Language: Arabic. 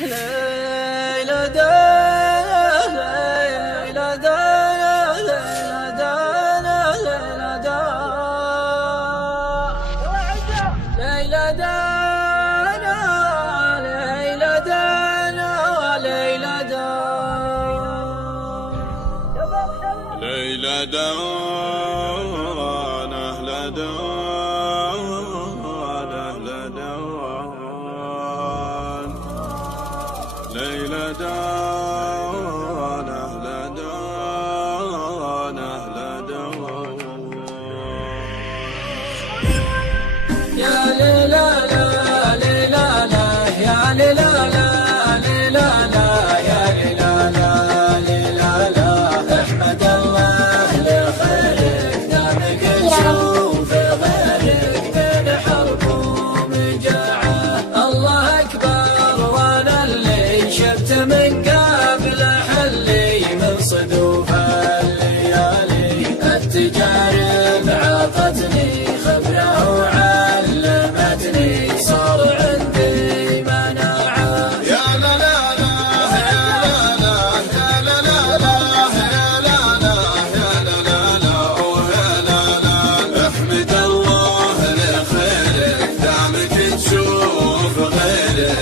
ليلى دا ليلى دا ليلى دا ليلى دا ليلى دا ليلى دا ليلى دا ليلى دا أهل دا ليلى دان أهل دان أهل دان يا ليلى لا ليلى لا يا ليلى لا ليلى لا يا ليلى لا ليلى لا احمد الله لخيرك دامك نشوف غيرك من حرب ومجاعة الله أكبر وانا اللي شفت من قبل حلي من صدوف الليالي التجارب عطتني خبره وعلمتني صار عندي مناعة يا لا لا لا يا لا لا يا لا لا لا يا لا لا يا لا لا لا يا لا لا احمد الله لخيرك دامك تشوف غيرك